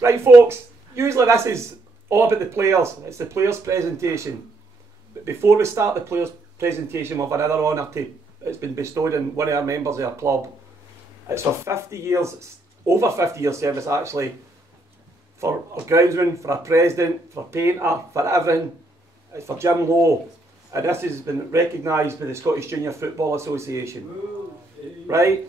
Right folks, usually this is all about the players, it's the players' presentation. But before we start the players' presentation, we have another honour it's been bestowed on one of our members of our club. It's for 50 years, it's over 50 years service actually, for our groundsman, for our president, for our painter, for everything. It's for Jim Lowe. And this has been recognised by the Scottish Junior Football Association. Right?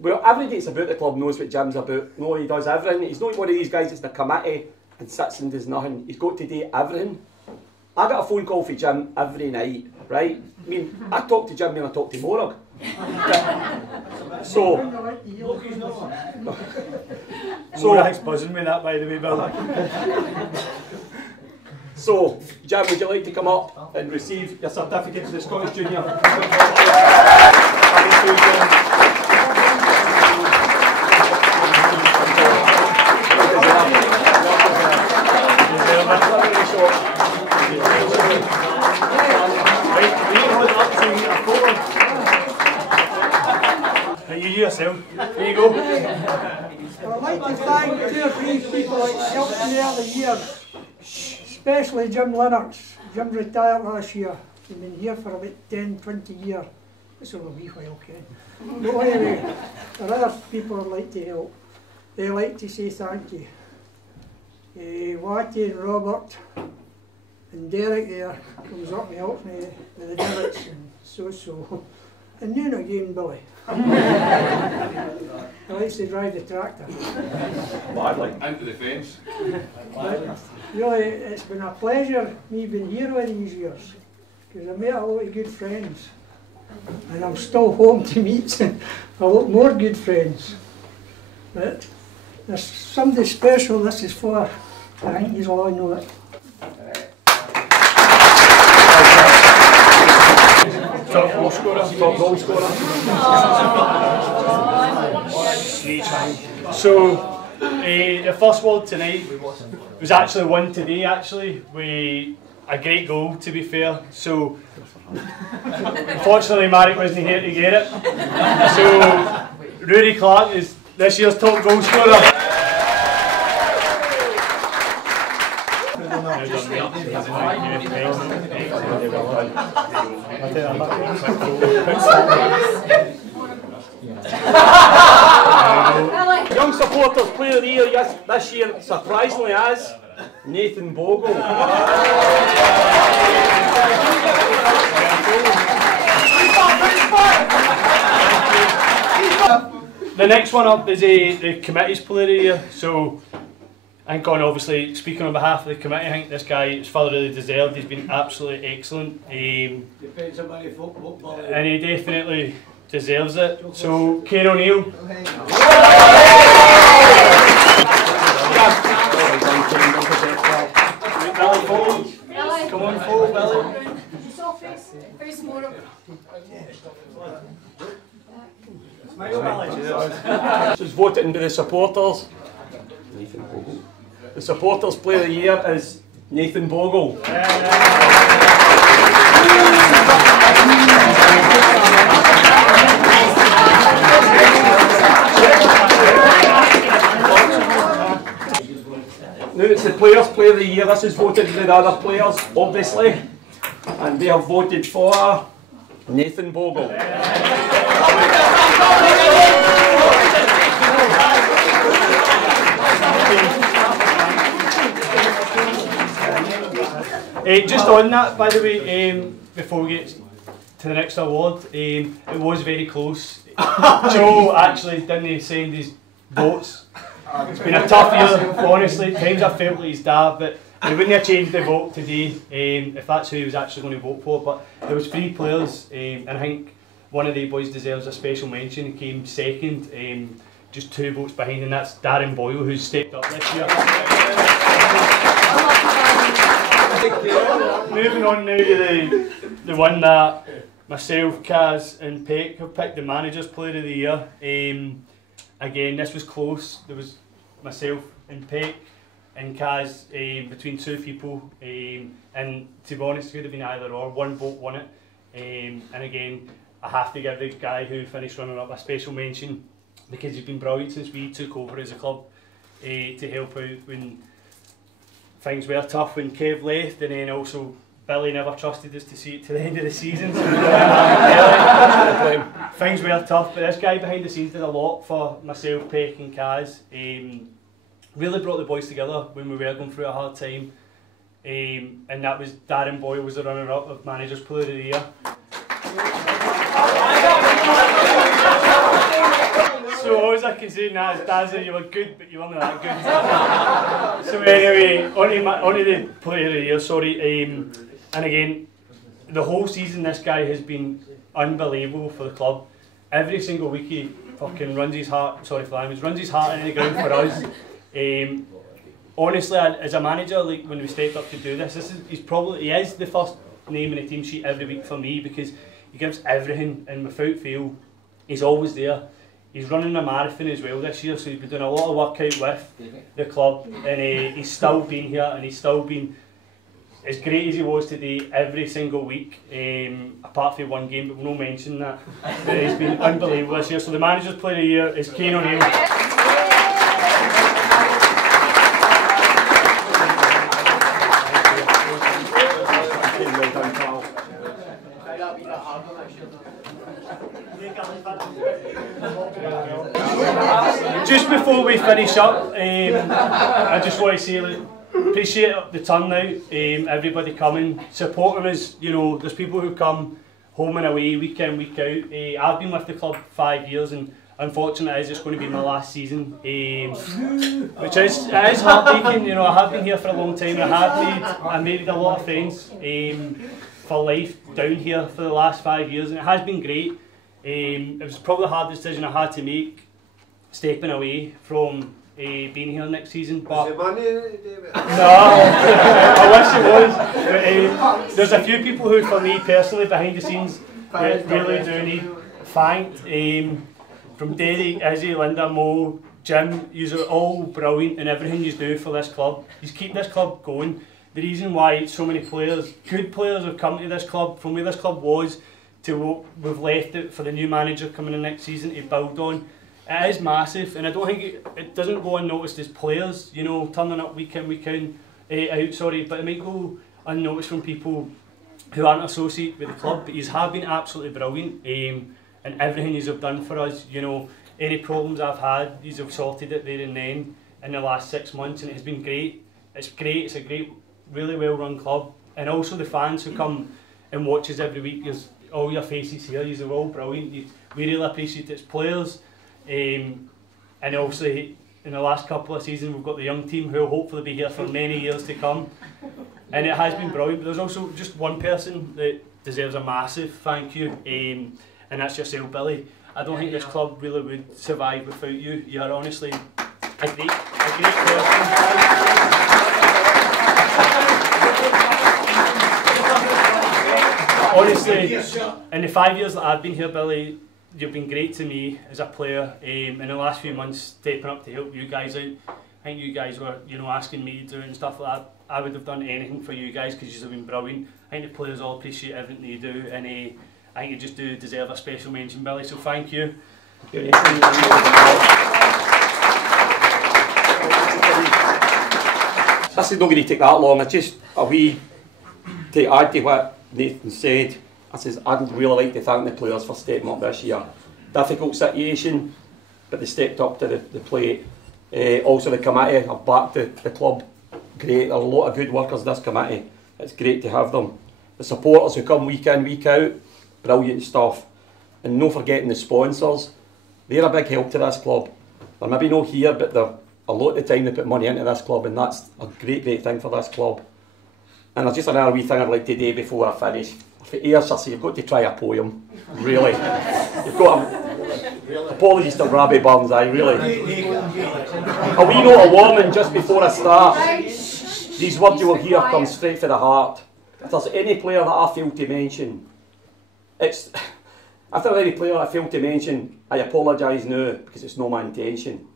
Well, everybody that's about the club knows what Jim's about. No, he does everything. He's not one of these guys that's the committee and sits and does nothing. He's got to do everything. I get a phone call from Jim every night, right? I mean, I talk to Jim when I talk to Morag. So Morag's buzzing with that, by the way, Bill. So, Jim, would you like to come up and receive your certificate to the Scottish Junior? You yourself. There you go. Well, I'd like to thank 2 or 3 people that helped me early years, especially Jim Lennox. Jim's retired last year. He's been here for about 10, 20 years. It's a wee while, Ken. But anyway, there are other people I'd like to help. They like to say thank you. Watty and Robert and Derek there comes up and helps me with the divots and so. And then again, Billy. He likes to drive the tractor. Badly. Into the fence. But really, it's been a pleasure me being here all these years, because I met a lot of good friends, and I'm still home to meet a lot more good friends. But there's somebody special this is for. I think you all know it. Top goal scorer. So, the first word tonight was actually won today, with a great goal, to be fair. So, unfortunately, Marek wasn't here to get it. So, Rory Clark is this year's top goal scorer. Young Supporters Player of the Year this year, surprisingly, is Nathan Bogle. The next one up is the committee's Player of the Year. So, I think obviously, speaking on behalf of the committee, I think this guy is thoroughly deserved. He's been absolutely excellent. And he definitely deserves it. So, Kane O'Neill. Come on forward, Billy. Face more up. This is voted by the supporters. Nathan Bogle. The supporters Player of the Year is Nathan Bogle. Now it's the Players Player of the Year. This is voted by the other players, obviously, and they have voted for Nathan Bogle. Just on that, by the way, before we get to the next award, it was very close. Joe actually didn't send his votes. It's been a tough year, honestly. Times I felt like his dad, but he wouldn't have changed the vote today if that's who he was actually going to vote for. But there was 3 players, and I think one of the boys deserves a special mention. He came second, just 2 votes behind, and that's Darren Boyle, who's stepped up this year. Moving on now to the one that myself, Kaz and Peck have picked, the Manager's Player of the Year. Again, this was close. There was myself and Peck and Kaz between 2 people, and to be honest, it could have been either or. 1 vote won it, and again, I have to give the guy who finished running up a special mention, because he's been brilliant since we took over as a club. to help out when things were tough when Kev left, and then also Billy never trusted us to see it to the end of the season. So things were tough, but this guy behind the scenes did a lot for myself, Peck and Kaz. Really brought the boys together when we were going through a hard time. And that was Darren Boyle was the runner-up of Managers Player of the Year. So all I can say now is, Dazza, you were good, but you weren't that good. So anyway, onto the Player of the Year, sorry. And again, the whole season this guy has been unbelievable for the club. Every single week he fucking runs his heart, sorry for language, runs his heart into the ground for us. Honestly, as a manager, like when we stepped up to do this, he is the first name in the team sheet every week for me, because he gives everything, and without fail, he's always there. He's running a marathon as well this year, so he's been doing a lot of work out with the club, and he's still been here, and he's still been as great as he was today every single week, apart from one game, but we'll not mention that. But he's been unbelievable this year. So the Managers Player of the Year is Kane O'Neill. Just before we finish up, I just want to say, like, appreciate the turnout, everybody coming, supporting us. You know, there's people who come home and away, week in, week out. I've been with the club 5 years, and unfortunately it's going to be my last season, which is heartbreaking. You know, I have been here for a long time, and I made a lot of friends for life down here for the last 5 years, and it has been great. It was probably the hardest decision I had to make, stepping away from being here next season. But no, I wish it was. There's a few people who, for me personally, behind the scenes, really do need thanked. From Derek, Izzy, Linda, Mo, Jim, you are all brilliant in everything you do for this club. You keep this club going. The reason why so many players, good players, have come to this club, from where this club was to we've left it for the new manager coming in next season to build on. It is massive, and I don't think it doesn't go unnoticed as players, you know, turning up week in, week out, but it might go unnoticed from people who aren't associated with the club. But you have been absolutely brilliant, and everything you have done for us. You know, any problems I've had, you have sorted it there and then in the last 6 months, and it has been great. It's great. It's a great, really well-run club, and also the fans who come and watch us every week. There's all your faces here. You're all brilliant. We really appreciate it as players. And also in the last couple of seasons we've got the young team who will hopefully be here for many years to come, and it has been brilliant. But there's also just one person that deserves a massive thank you, and that's yourself, Billy. I don't think this club really would survive without you. You are honestly a great person. Honestly, in the 5 years that I've been here, Billy, you've been great to me as a player. In the last few months, stepping up to help you guys out. I think you guys were, you know, asking me to do and stuff like that. I would have done anything for you guys because you've been brilliant. I think the players all appreciate everything you do, and I think you just do deserve a special mention, Billy. So thank you. This is not going to take that long. It's just a wee to add to what Nathan said. I'd really like to thank the players for stepping up this year. Difficult situation, but they stepped up to the plate. Also the committee have backed the club. Great, there are a lot of good workers in this committee. It's great to have them. The supporters who come week in, week out, brilliant stuff. And no forgetting the sponsors. They're a big help to this club. They're maybe not here, but they're a lot of the time they put money into this club, and that's a great thing for this club. And there's just another wee thing I'd like to do before I finish. For Ayers, I say you've got to try a poem, really. You've got apologies to Robbie Burns, really. A wee note of warning just before I start. These words you will hear come straight from the heart. If there's any player that I fail to mention, if there's any player I fail to mention, I apologise now, because it's not my intention.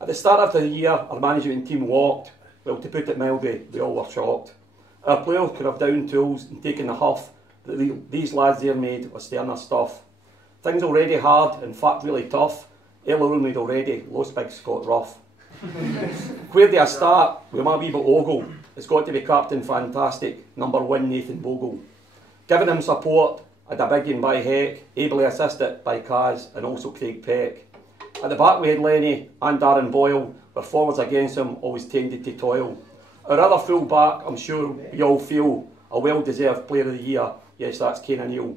At the start of the year, our management team walked. Well, to put it mildly, we all were shocked. Our players could have downed tools and taken the huff that these lads there made was sterner stuff. Things already hard, in fact really tough. Ellerwood had already lost big Scott Rough. Where do I start? With my wee bit ogle. It's got to be Captain Fantastic, number 1 Nathan Bogle. Giving him support, I had a big one by Heck, ably assisted by Kaz and also Craig Peck. At the back we had Lenny and Darren Boyle, where forwards against him always tended to toil. Our other full back, I'm sure we all feel, a well-deserved player of the year. Yes, that's Kane O'Neill.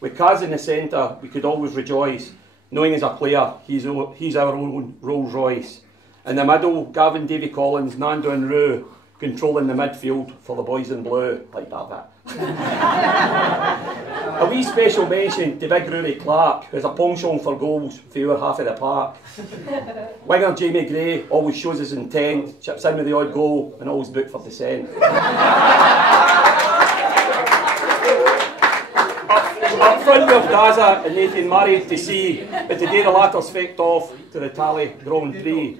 With Kaz in the centre, we could always rejoice, knowing as a player, he's our own Rolls Royce. In the middle, Gavin, Davy Collins, Nando and Roo, controlling the midfield for the boys in blue, like that bit. A wee special mention to big Rory Clark, who has a penchant for goals for our half of the park. Winger Jamie Gray always shows his intent, chips in with the odd goal, and always booked for descent. Up front we have Daza and Nathan Murray to see, but today the latter's faked off to the Tally Grand Prix.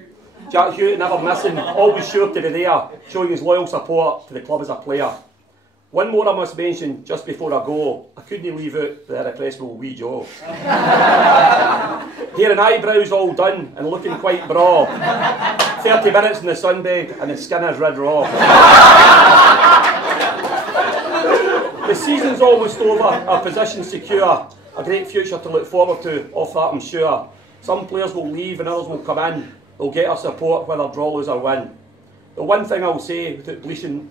Jack Hewitt never missing, always sure to be there, showing his loyal support to the club as a player. One more I must mention just before I go, I couldn't leave out the irrepressible Wee Joe. Hair and eyebrows all done and looking quite braw. 30 minutes in the sunbed and his skin is red raw. The season's almost over, our position's secure. A great future to look forward to, off that I'm sure. Some players will leave and others will come in. They'll get our support whether draw, lose or win. The one thing I'll say, without blushing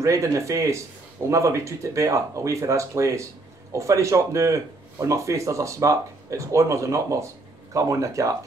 red in the face, we'll never be treated better away from this place. I'll finish up now. On my face there's a smirk. It's onwards and upwards. Come on the cap.